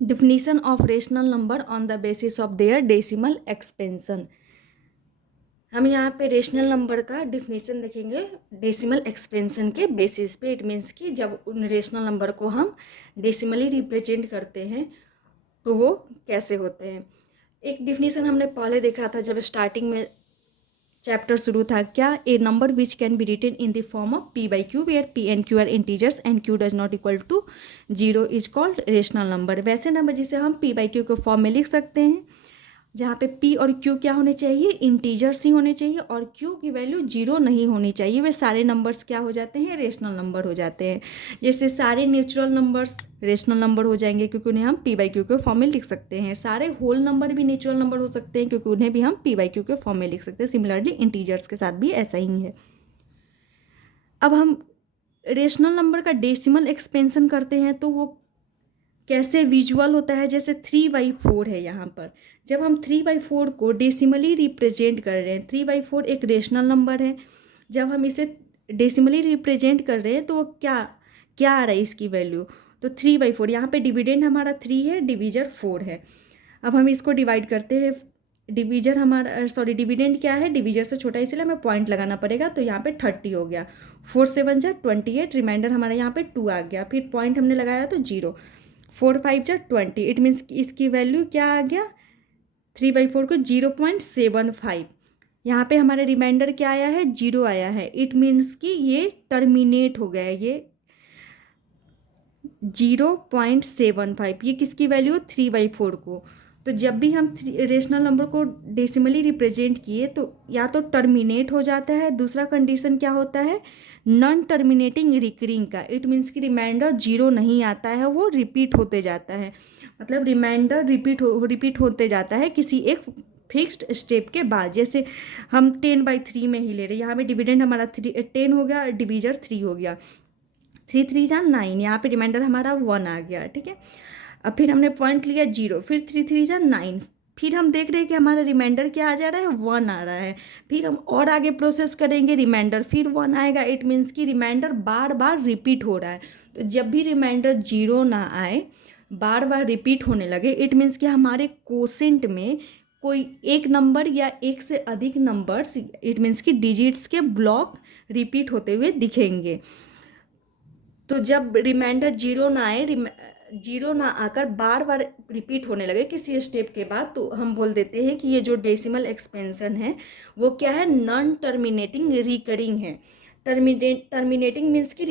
Definition of rational number on the basis of their decimal expansion. हम यहाँ पे rational number का definition देखेंगे डेसिमल एक्सपेंशन के बेसिस पे। इट मीन्स कि जब उन रेशनल नंबर को हम डेसिमली रिप्रेजेंट करते हैं तो वो कैसे होते हैं। एक डिफिनीशन हमने पहले देखा था जब स्टार्टिंग में चैप्टर शुरू था, क्या a number which can be written in the form of p by q where p and q are integers and q does not equal to zero is called rational number. वैसे number जिसे हम p by q के form में लिख सकते हैं, जहाँ पे पी और क्यू क्या होने चाहिए, इंटीजर्स ही होने चाहिए और क्यू की वैल्यू जीरो नहीं होनी चाहिए। वे सारे नंबर्स क्या हो जाते हैं, रेशनल नंबर हो जाते हैं। जैसे सारे नेचुरल नंबर्स रेशनल नंबर हो जाएंगे क्योंकि उन्हें हम पी बाई क्यू के फॉर्म में लिख सकते हैं। सारे होल नंबर भी नेचुरल नंबर हो सकते हैं क्योंकि उन्हें भी हम पी बाई क्यू के फॉर्म में लिख सकते हैं। सिमिलरली इंटीजर्स के साथ भी ऐसा ही है। अब हम रेशनल नंबर का डेसिमल एक्सपेंशन करते हैं तो वो कैसे विजुअल होता है। जैसे 3/4 है यहाँ पर, जब हम 3/4 को डेसिमली रिप्रेजेंट कर रहे हैं, 3/4 एक रेशनल नंबर है, जब हम इसे डेसिमली रिप्रेजेंट कर रहे हैं तो वो क्या क्या आ रहा है इसकी वैल्यू, तो 3/4। यहाँ पे डिविडेंड हमारा 3 है, डिवीजर 4 है। अब हम इसको डिवाइड करते हैं, डिवीजर हमारा डिविडेंड क्या है, डिवीजर से छोटा, इसलिए हमें पॉइंट लगाना पड़ेगा। तो यहाँ पे 30 हो गया, 4 7 जा 28, रिमाइंडर हमारा यहाँ पे 2 आ गया, फिर पॉइंट हमने लगाया तो 0, 4 5 जा 20। इट मीन्स इसकी वैल्यू क्या आ गया, 3/4 को 0.75। यहाँ पे हमारे रिमाइंडर क्या आया है, 0 आया है। इट मीन्स कि ये टर्मिनेट हो गया है, ये 0.75। ये किसकी वैल्यू, 3/4 को। तो जब भी हम रेशनल नंबर को डेसिमली रिप्रेजेंट किए तो या तो टर्मिनेट हो जाता है, दूसरा कंडीशन क्या होता है, नॉन टर्मिनेटिंग रिकरिंग का। इट मीन्स कि रिमाइंडर 0 नहीं आता है, वो रिपीट होते जाता है। मतलब रिमाइंडर रिपीट होते जाता है किसी एक फिक्स्ड स्टेप के बाद। जैसे हम 10/3 में ही ले रहे हैं, यहाँ पे डिविडेंड हमारा 10 हो गया, डिवीजर 3 हो गया, 3 3 जा 9, यहाँ पे रिमाइंडर हमारा 1 आ गया, ठीक है। अब फिर हमने पॉइंट लिया 0, फिर 3 3 जा 9, फिर हम देख रहे हैं कि हमारा रिमाइंडर क्या आ जा रहा है, 1 आ रहा है। फिर हम और आगे प्रोसेस करेंगे, रिमाइंडर फिर 1 आएगा। इट मीन्स कि रिमाइंडर बार बार रिपीट हो रहा है। तो जब भी रिमाइंडर 0 ना आए, बार बार रिपीट होने लगे, इट मीन्स कि हमारे कोसेंट में कोई एक नंबर या एक से अधिक नंबर्स, इट मीन्स कि डिजिट्स के ब्लॉक रिपीट होते हुए दिखेंगे। तो जब रिमाइंडर 0 ना आए, 0 ना आकर बार बार रिपीट होने लगे किसी स्टेप के बाद, तो हम बोल देते हैं कि ये जो डेसिमल एक्सपेंशन है वो क्या है, नॉन टर्मिनेटिंग रिकरिंग है। टर्मिनेटिंग मीन्स कि